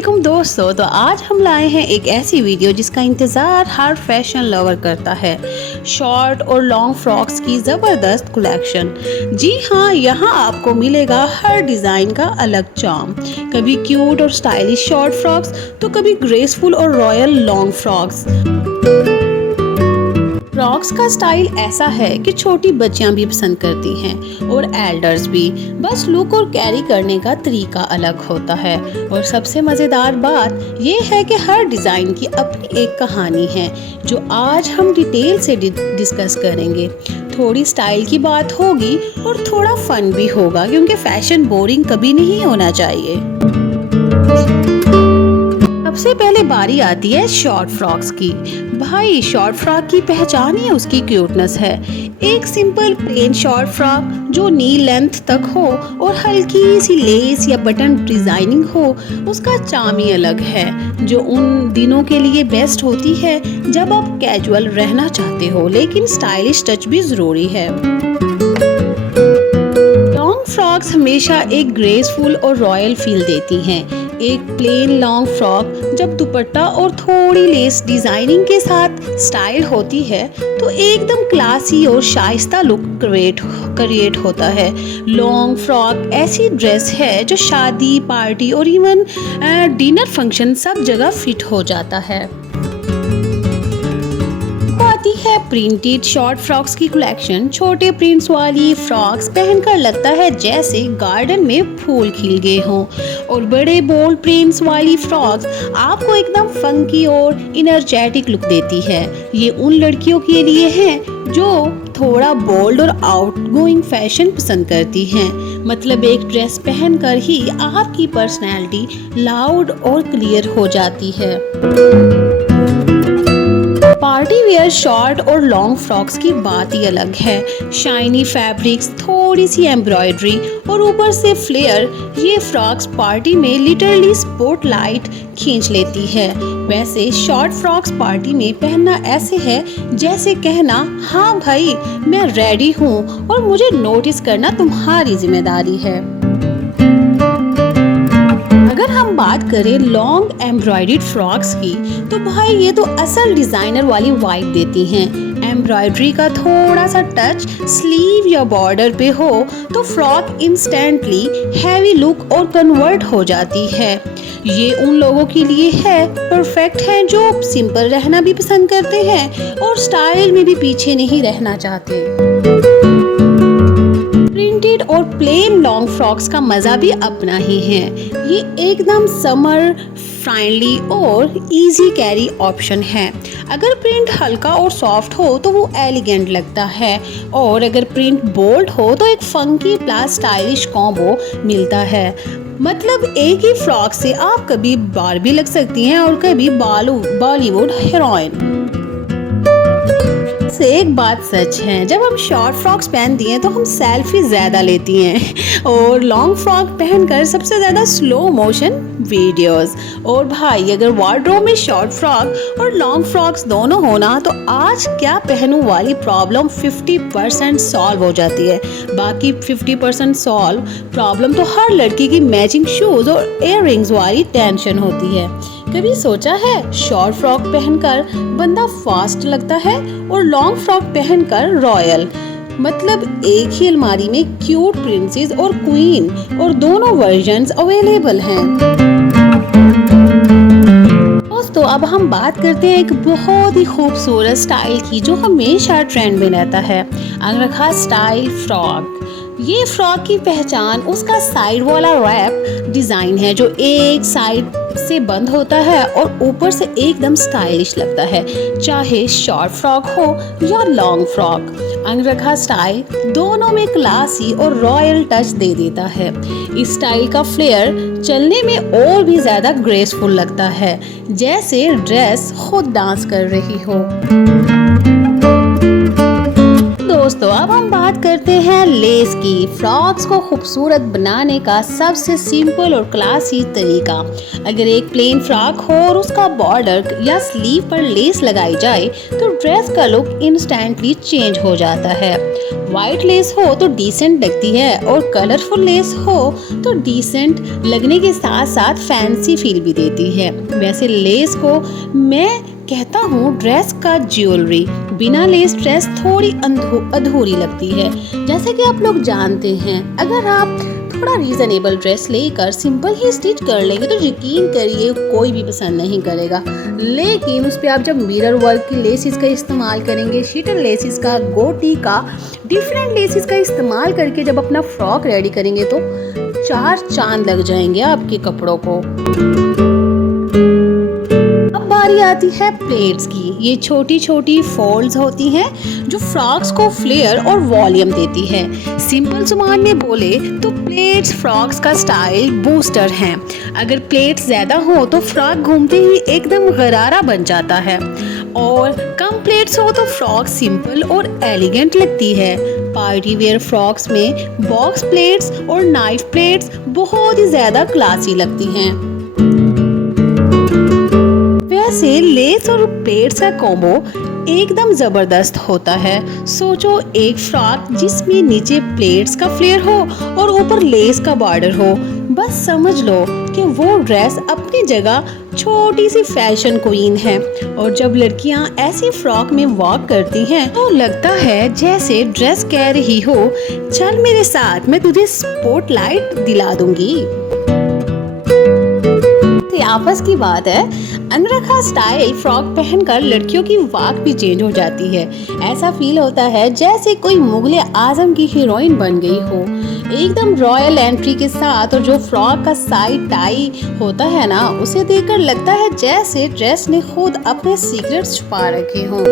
अस्सलामुअलैकुम दोस्तों। तो आज हम लाए हैं एक ऐसी वीडियो जिसका इंतज़ार हर फैशन लवर करता है। शॉर्ट और लॉन्ग फ्रॉक्स की ज़बरदस्त कलेक्शन। जी हाँ, यहाँ आपको मिलेगा हर डिज़ाइन का अलग चार्म। कभी क्यूट और स्टाइलिश शॉर्ट फ्रॉक्स तो कभी ग्रेसफुल और रॉयल लॉन्ग फ्रॉक्स। फ्रॉक्स का स्टाइल ऐसा है कि छोटी बच्चियां भी पसंद करती हैं और एल्डर्स भी। बस लुक और कैरी करने का तरीका अलग होता है। और सबसे मज़ेदार बात ये है कि हर डिज़ाइन की अपनी एक कहानी है जो आज हम डिटेल से डिस्कस करेंगे। थोड़ी स्टाइल की बात होगी और थोड़ा फन भी होगा, क्योंकि फैशन बोरिंग कभी नहीं होना चाहिए। सबसे पहले बारी आती है शॉर्ट फ्रॉक्स की। भाई, शॉर्ट फ्रॉक की पहचान ही उसकी क्यूटनेस है। एक सिंपल प्लेन शॉर्ट फ्रॉक जो नी लेंथ तक हो और हल्की सी लेस या बटन डिजाइनिंग हो, उसका चार्म ही अलग है, जो उन दिनों के लिए बेस्ट होती है जब आप कैजुअल रहना चाहते हो लेकिन स्टाइलिश टच भी जरूरी है। लॉन्ग फ्रॉक्स हमेशा एक ग्रेसफुल और रॉयल फील देती हैं। एक प्लेन लॉन्ग फ्रॉक जब दुपट्टा और थोड़ी लेस डिजाइनिंग के साथ स्टाइल होती है तो एकदम क्लासी और शाइस्ता लुक क्रिएट होता है। लॉन्ग फ्रॉक ऐसी ड्रेस है जो शादी, पार्टी और इवन डिनर फंक्शन सब जगह फिट हो जाता है। आती है प्रिंटेड शॉर्ट फ्रॉक्स की कलेक्शन। छोटे प्रिंट्स वाली फ्रॉक्स पहनकर लगता है जैसे गार्डन में फूल खिल गए हों, और बड़े बोल्ड प्रिंट्स वाली फ्रॉक्स आपको एकदम फंकी और इनर्जेटिक लुक देती है। ये उन लड़कियों के लिए है जो थोड़ा बोल्ड और आउटगोइंग फैशन पसंद करती हैं। मतलब एक ड्रेस पहनकर ही आपकी पर्सनैलिटी लाउड और क्लियर हो जाती है। पार्टी वेयर शॉर्ट और लॉन्ग फ्रॉक्स की बात ही अलग है। शाइनी फैब्रिक्स, थोड़ी सी एम्ब्रॉयडरी और ऊपर से फ्लेयर, ये फ्रॉक्स पार्टी में लिटरली स्पॉटलाइट खींच लेती है। वैसे शॉर्ट फ्रॉक्स पार्टी में पहनना ऐसे है जैसे कहना, हाँ भाई मैं रेडी हूँ और मुझे नोटिस करना तुम्हारी जिम्मेदारी है। अगर हम बात करें लॉन्ग एम्ब्रॉयडर्ड फ्रॉक्स की तो भाई ये तो असल डिजाइनर वाली वाइब देती हैं। एम्ब्रॉयडरी का थोड़ा सा टच स्लीव या बॉर्डर पे हो तो फ्रॉक इंस्टेंटली हैवी लुक और कन्वर्ट हो जाती है। ये उन लोगों के लिए है परफेक्ट है जो सिंपल रहना भी पसंद करते हैं और स्टाइल में भी पीछे नहीं रहना चाहते। प्रिंटेड और प्लेन लॉन्ग फ्रॉक्स का मजा भी अपना ही है। ये एकदम समर फ्रेंडली और इजी कैरी ऑप्शन है। अगर प्रिंट हल्का और सॉफ्ट हो तो वो एलिगेंट लगता है, और अगर प्रिंट बोल्ड हो तो एक फंकी प्लस स्टाइलिश कॉम्बो मिलता है। मतलब एक ही फ्रॉक से आप कभी बार्बी लग सकती हैं और कभी बॉलीवुड हीरोइन। एक बात सच है, जब हम शॉर्ट फ्रॉक्स पहनती हैं तो हम सेल्फी ज्यादा लेती हैं और लॉन्ग फ्रॉक पहनकर सबसे ज्यादा स्लो मोशन वीडियोस। और भाई, अगर वार्डरोब में शॉर्ट फ्रॉक और लॉन्ग फ्रॉक्स दोनों होना तो आज क्या पहनूं वाली प्रॉब्लम 50% सॉल्व हो जाती है। बाकी 50% सॉल्व प्रॉब्लम तो हर लड़की की मैचिंग शूज और इयररिंग्स वाली टेंशन होती है। कभी सोचा है शॉर्ट फ्रॉक पहनकर बंदा फास्ट लगता है और लॉन्ग फ्रॉक पहनकर रॉयल। मतलब एक ही अलमारी में क्यूट प्रिंसेस और क्वीन और दोनों वर्जन्स अवेलेबल हैं। दोस्तों, अब हम बात करते हैं एक बहुत ही खूबसूरत स्टाइल की जो हमेशा ट्रेंड में रहता है, अंगरखा स्टाइल फ्रॉक। ये फ्रॉक की पहचान उसका साइड वाला रैप डिजाइन है जो एक साइड से बंद होता है और ऊपर से एकदम स्टाइलिश लगता है, चाहे शॉर्ट फ्रॉक हो या लॉन्ग फ्रॉक। अंगरखा स्टाइल दोनों में क्लासी और रॉयल टच दे देता है। इस स्टाइल का फ्लेयर चलने में और भी ज्यादा ग्रेसफुल लगता है, जैसे ड्रेस खुद डांस कर रही हो। दोस्तों अब हम बात करते हैं लेस की। फ्रॉक्स को खूबसूरत बनाने का सबसे सिंपल और क्लासी तरीका। अगर एक प्लेन फ्रॉक हो और उसका बॉर्डर या स्लीव पर लेस लगाई जाए तो ड्रेस का लुक इंस्टेंटली चेंज हो जाता है। वाइट लेस हो तो डिसेंट लगती है और कलरफुल लेस हो तो डिसेंट लगने के साथ साथ फैंसी फील भी देती है। वैसे लेस को मैं कहता हूँ ड्रेस का ज्वेलरी। बिना लेस ड्रेस थोड़ी अधूरी लगती है। जैसे कि आप लोग जानते हैं, अगर आप थोड़ा रीजनेबल ड्रेस लेकर सिंपल ही स्टिच कर लेंगे तो यकीन करिए कोई भी पसंद नहीं करेगा। लेकिन उस पर आप जब मिरर वर्क की लेसिस का इस्तेमाल करेंगे, शीटर लेसिस का, गोटी का, डिफरेंट लेसिस का इस्तेमाल करके जब अपना फ्रॉक रेडी करेंगे तो 4 चांद लग जाएंगे आपके कपड़ों को। बारी आती है प्लेट्स की। ये छोटी छोटी फोल्ड्स होती हैं जो फ्रॉक्स को फ्लेयर और वॉल्यूम देती है। सिंपल जुबान में बोले तो प्लेट्स फ्रॉक्स का स्टाइल बूस्टर हैं। अगर प्लेट्स ज्यादा हो तो फ्रॉक घूमते ही एकदम गरारा बन जाता है और कम प्लेट्स हो तो फ्रॉक सिंपल और एलिगेंट लगती है। पार्टी वेयर फ्रॉक्स में बॉक्स प्लेट्स और नाइफ प्लेट्स बहुत ही ज्यादा क्लासी लगती हैं। वैसे लेस और प्लेट्स का कॉम्बो एकदम जबरदस्त होता है। सोचो एक फ्रॉक जिसमें नीचे प्लेट्स का फ्लेयर हो और ऊपर लेस का बॉर्डर हो, बस समझ लो कि वो ड्रेस अपनी जगह छोटी सी फैशन क्वीन है। और जब लड़कियां ऐसी फ्रॉक में वॉक करती हैं तो लगता है जैसे ड्रेस कह रही हो, चल मेरे साथ, मैं तुझे स्पॉटलाइट दिला दूंगी। आपस की बात है, अनरखा स्टाइल फ्रॉक पहनकर लड़कियों की वॉक भी चेंज हो जाती है। ऐसा फील होता है जैसे कोई मुगले आजम की हीरोइन बन गई हो, एकदम रॉयल एंट्री के साथ। और जो फ्रॉक का साइड टाई होता है ना, उसे देखकर लगता है जैसे ड्रेस ने खुद अपने सीक्रेट्स छुपा रखे हों।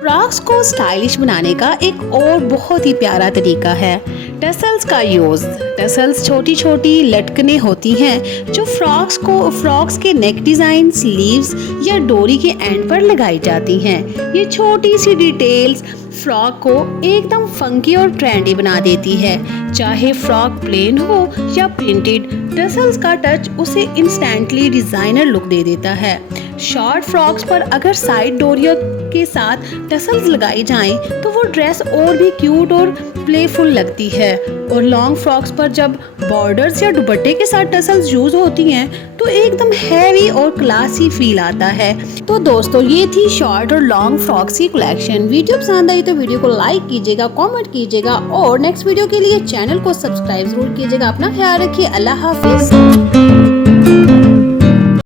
फ्रॉक्स को स्टाइलिश बनाने का एक और बहुत ही प्यारा तरीका है टसल्स का यूज। टसल्स छोटी छोटी लटकनें होती हैं जो फ्रॉक्स के नेक डिजाइन, स्लीव्स या डोरी के एंड पर लगाई जाती हैं। ये छोटी सी डिटेल्स फ्रॉक को एकदम फंकी और ट्रेंडी बना देती है। चाहे फ्रॉक प्लेन हो या प्रिंटेड, टसल्स का टच उसे इंस्टेंटली डिजाइनर लुक दे देता है। शॉर्ट फ्रॉक्स पर अगर साइड डोरियों के साथ टसल्स लगाई जाएं तो वो ड्रेस और भी क्यूट और प्लेफुल लगती है। और लॉन्ग फ्रॉक्स पर जब बॉर्डर्स या दुपट्टे के साथ टसल्स यूज होती हैं तो एकदम हैवी और क्लासी फील आता है। तो दोस्तों ये थी शॉर्ट और लॉन्ग फ्रॉक्स की कलेक्शन। वीडियो पसंद आई तो वीडियो को लाइक कीजिएगा, कमेंट कीजिएगा और नेक्स्ट वीडियो के लिए चैनल को सब्सक्राइब जरूर कीजिएगा। अपना ख्याल रखिए। अल्लाह हाफिज।